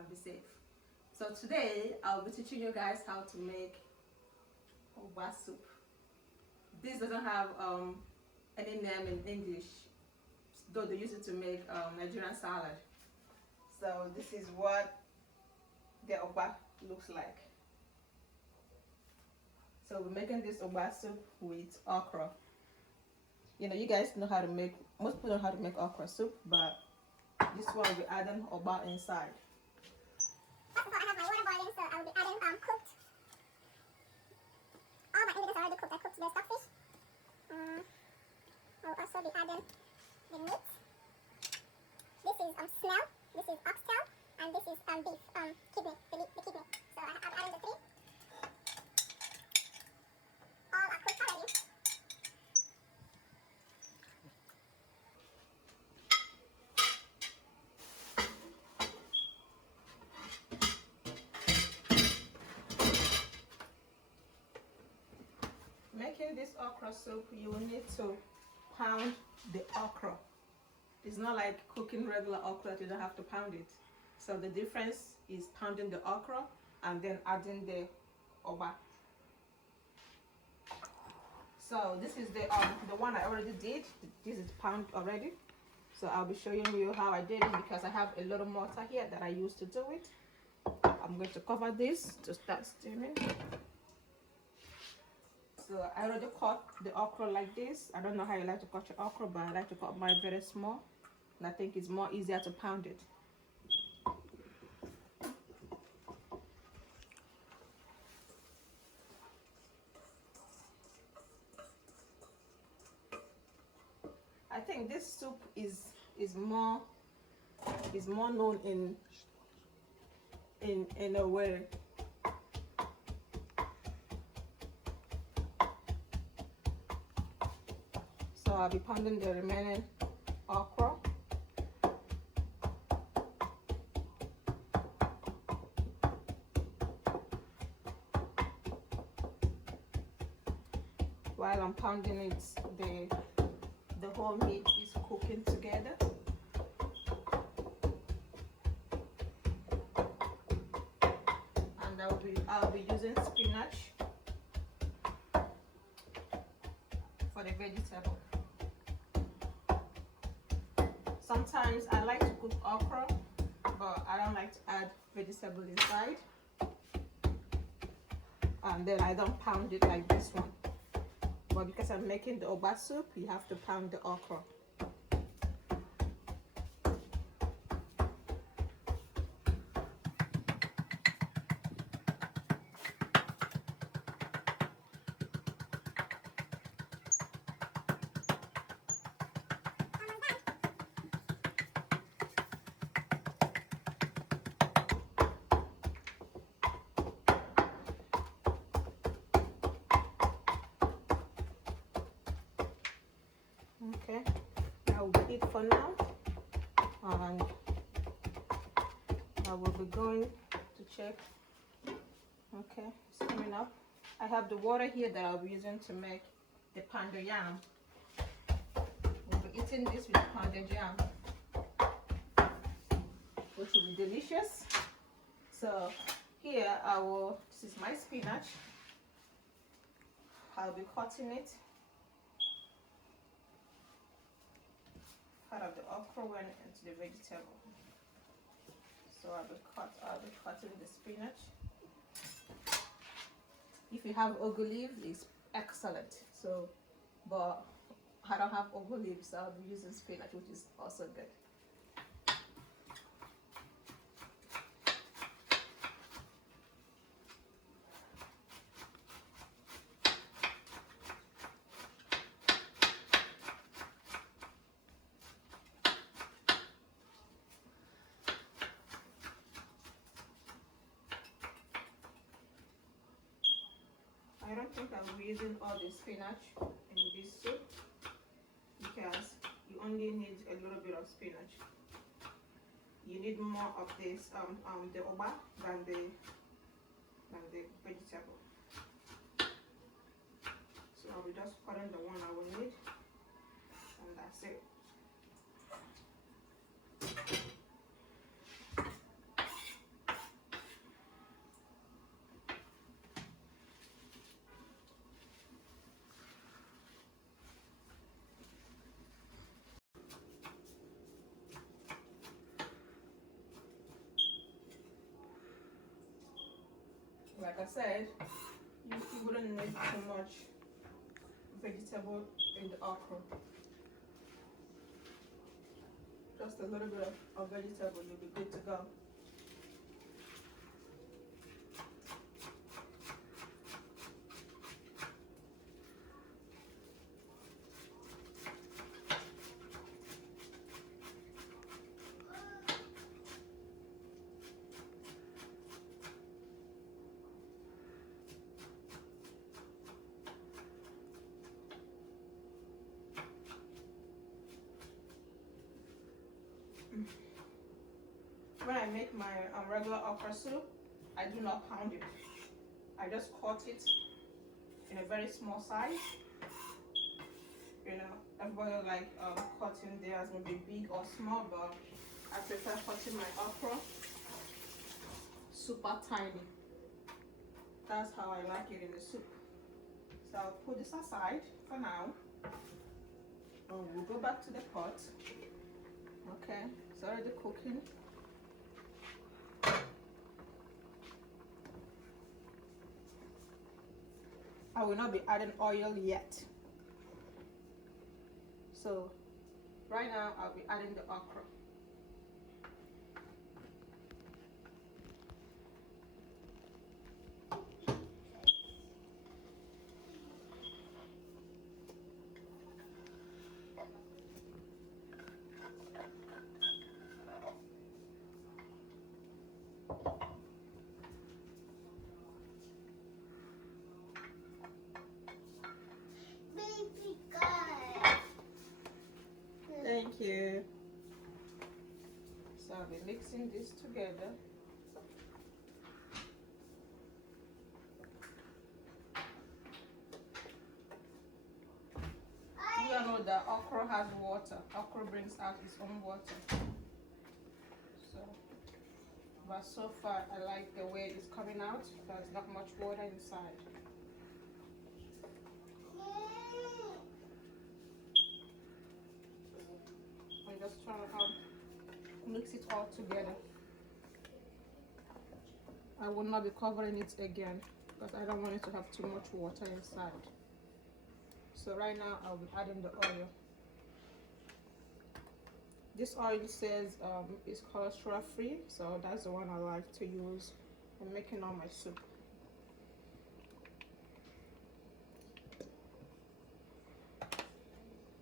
and be safe. So today I'll be teaching you guys how to make Ugba soup. This doesn't have any name in English, though they use it to make Nigerian salad. So this is what the Ugba looks like. So we're making this Ugba soup with okra. You know, you guys know how to make, most people know how to make okra soup, but this one we're adding Ugba inside. First of all, I have my water boiling, so I will be adding cooked. All my ingredients are already cooked. I cooked the stockfish. I will also be adding the meat. This is snail, this is oxtail, and this is beef, kidney, the kidney. So I'm adding the three. All are cooked already. Making this okra soup, you will need to pound the okra. It's not like cooking regular okra, you don't have to pound it. So the difference is pounding the okra and then adding the Ugba. So this is the one I already did. This is pound already. So I'll be showing you how I did it because I have a little mortar here that I used to do it. I'm going to cover this to start steaming. So I already cut the okra like this. I don't know how you like to cut your okra, but I like to cut mine very small. And I think it's more easier to pound it. I think this soup is more known in Owerri. So I'll be pounding the remaining okra. While I'm pounding it, the whole meat is cooking together. And I'll be using spinach for the vegetable. Sometimes I like to cook okra, but I don't like to add vegetable inside. And then I don't pound it like this one. But because I'm making the Ugba soup, you have to pound the okra. Okay, that will be it for now, and I will be going to check. Okay, it's coming up. I have the water here that I'll be using to make the pounded yam. We'll be eating this with pounded yam, which will be delicious. So here this is my spinach. I'll be cutting it. Part of the okra went into the vegetable. So I'll be cutting the spinach. If you have ugu leaf, it's excellent. So, but I don't have ugu leaf, so I'll be using spinach, which is also good. I don't think I'll be using all the spinach in this soup because you only need a little bit of spinach. You need more of this the Ugba than the vegetable. So I'll be just cutting the one I will need, and that's it. Like I said, you wouldn't need too much vegetable in the okra. Just a little bit of vegetable, you'll be good to go. When I make my regular okra soup, I do not pound it. I just cut it in a very small size. You know, everybody like cutting theirs maybe big or small, but I prefer cutting my okra super tiny. That's how I like it in the soup. So I'll put this aside for now. And we'll go back to the pot. Okay, it's already cooking. I will not be adding oil yet. So right now I'll be adding the okra. Thank you. So I'll be mixing this together. You all know that okra has water. Okra brings out its own water. So, but so far I like the way it's coming out. There's not much water inside. I'm just trying to mix it all together. I will not be covering it again because I don't want it to have too much water inside. So right now I'll be adding the oil. This oil says it's cholesterol free, so that's the one I like to use in making all my soup.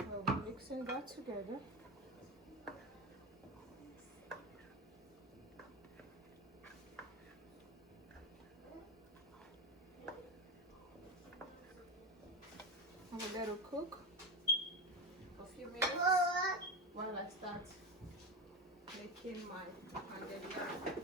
I'll be mixing that together. I'm gonna let it cook for a few minutes while I start making my pounded yam.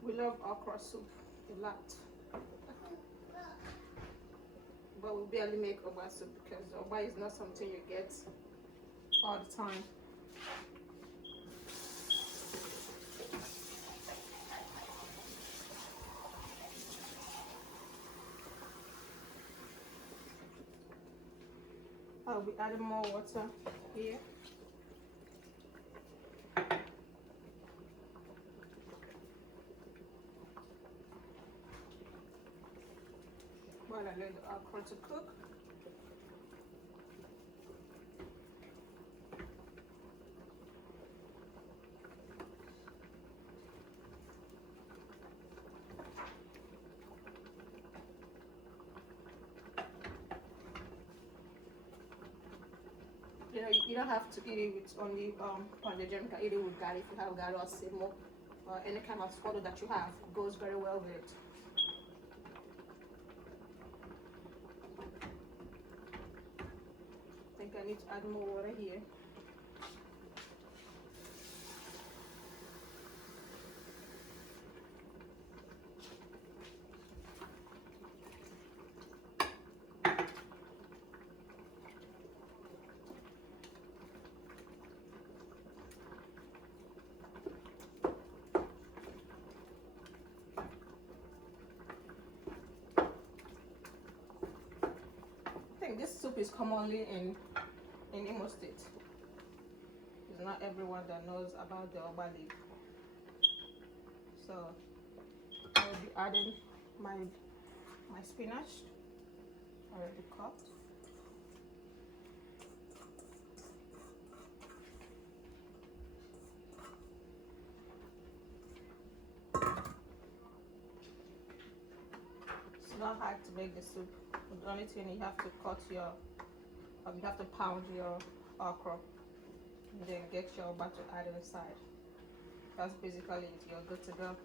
We love okra soup a lot, but we barely make okra soup because okra is not something you get all the time. I'll be adding more water here. While I let the okra to cook. You know, you don't have to eat it with only pounded yam. You can eat it with garri if you have garri or simo or any kind of swallow that you have. It goes very well with it. I think I need to add more water here. this soup is commonly in Imo State. It's not everyone that knows about the Ugba leaf. So I will be adding my spinach already cut. It's not hard to make the soup. The only thing you have to you have to pound your okra and then get your Ugba to add inside. That's basically it. You're good to go.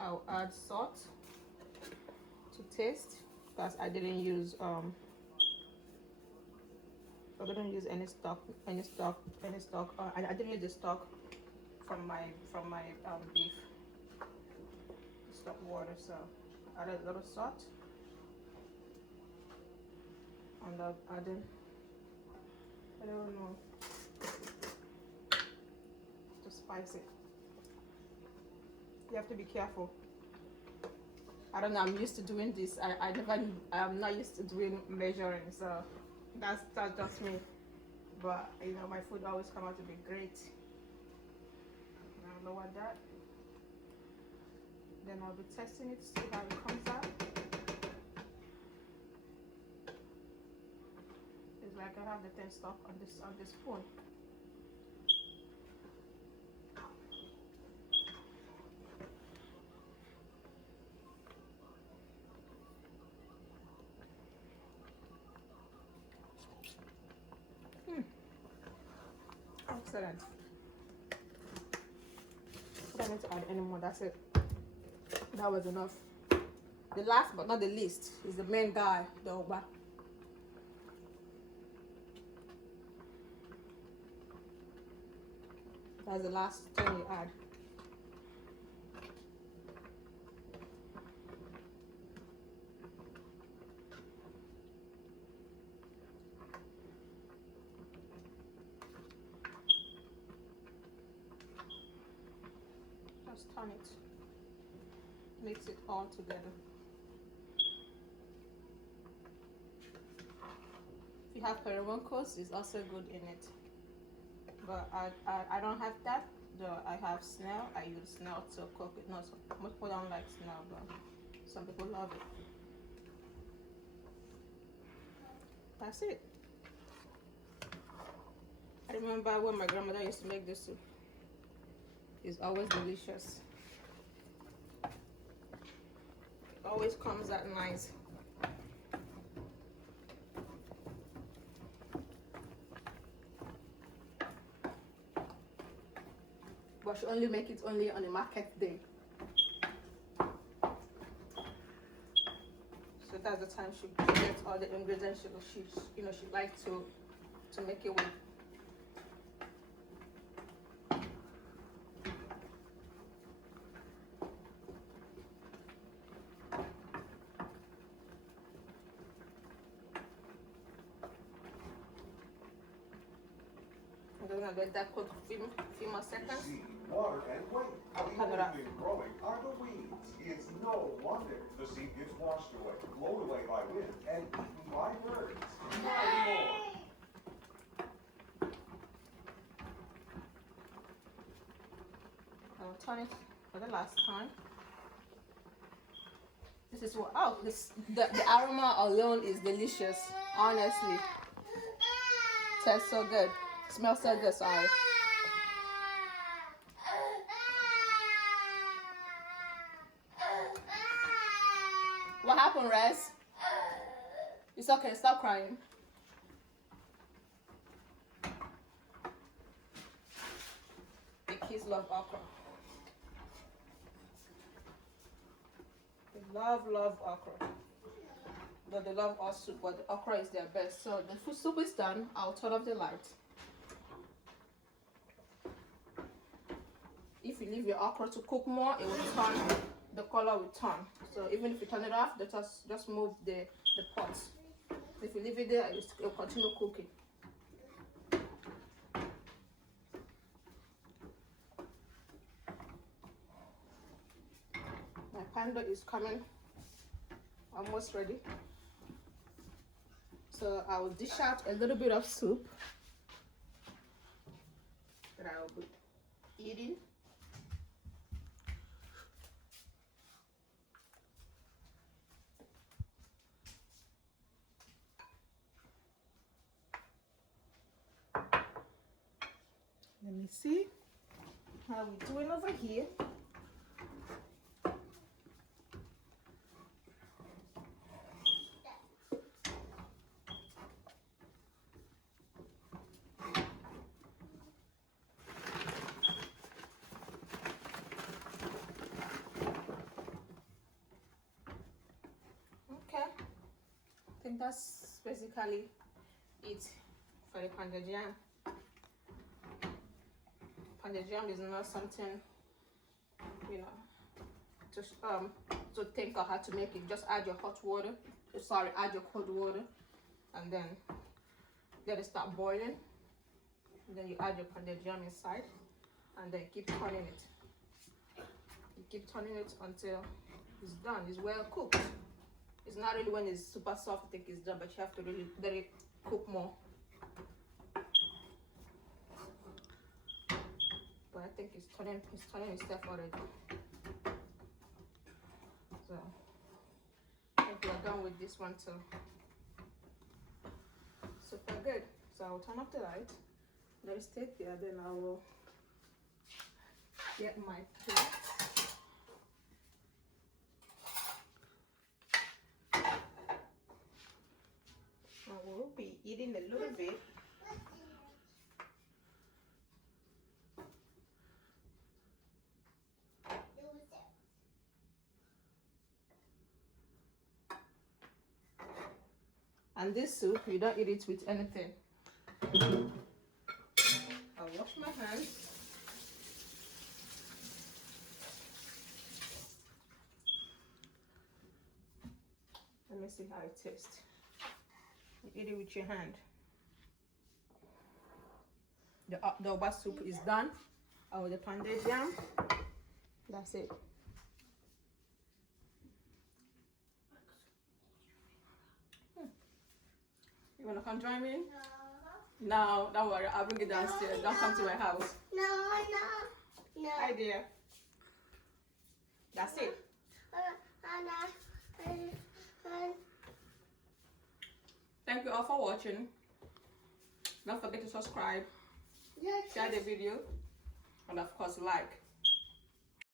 I'll add salt to taste because I didn't use any stock. I didn't use the stock from my beef stock water, so I added a little salt and I'll add in a little more to spice it. You have to be careful. I don't know, I'm used to doing this. I'm not used to doing measuring, so that's just me. But you know, my food always come out to be great. I'll lower that. Then I'll be testing it to see how it comes out. It's like I have the thin stuff on this spoon. Excellent. I don't need to add any more. That's it. That was enough. The last but not the least is the main guy, the Ugba. That's the last thing you add. Just turn it. Mix it all together. If you have periwinkles, it's also good in it. But I don't have that. Though I have snail. I use snail to cook it. No, most people don't like snail, but some people love it. That's it. I remember when my grandmother used to make this soup. It's always delicious. It always comes out nice. But she only make it only on a market day. So that's the time she gets all the ingredients she likes to make it with. I'm gonna let that cook a few more seconds. Water and weight. The only thing growing are the weeds. It's no wonder the seed gets washed away, blown away by wind, and eaten by birds. Not more. I'll turn it for the last time. This is what the aroma alone is delicious. Honestly, tastes so good. Smells so good. Sorry. What happened, Rez? It's okay. Stop crying. The kids love okra. They love okra. Though they love all soup, but the okra is their best. So the food soup is done. I'll turn off the light. If you leave your okra to cook more, it will turn. The color will turn. So even if you turn it off, just move the pot. If you leave it there, it will continue cooking. candle is coming, almost ready. So I will dish out a little bit of soup that I will be eating. Let me see how we're doing over here. Okay, I think that's basically it for the pounded yam. Pounded yam is not something, you know, to think of how to make it. Just add your hot water, add your cold water, and then let it start boiling. And then you add your pounded yam inside, and then keep turning it. You keep turning it until it's done. It's well cooked. It's not really when it's super soft, I think it's done, but you have to really let it cook more. But I think it's turning itself already. So I think we're done with this one too. Super good. So I will turn off the light. Let it stay there, then I will get my plate. I will be eating a little bit. And this soup, you don't eat it with anything. I'll wash my hands. Let me see how it tastes. You eat it with your hand. The Ugba soup is done. With the pounded yam. That's it. You wanna come join me? No, don't worry. I'll bring it downstairs. Don't come to my house. No. Hi, dear. That's it. Thank you all for watching. Don't forget to subscribe, share the video, and of course like.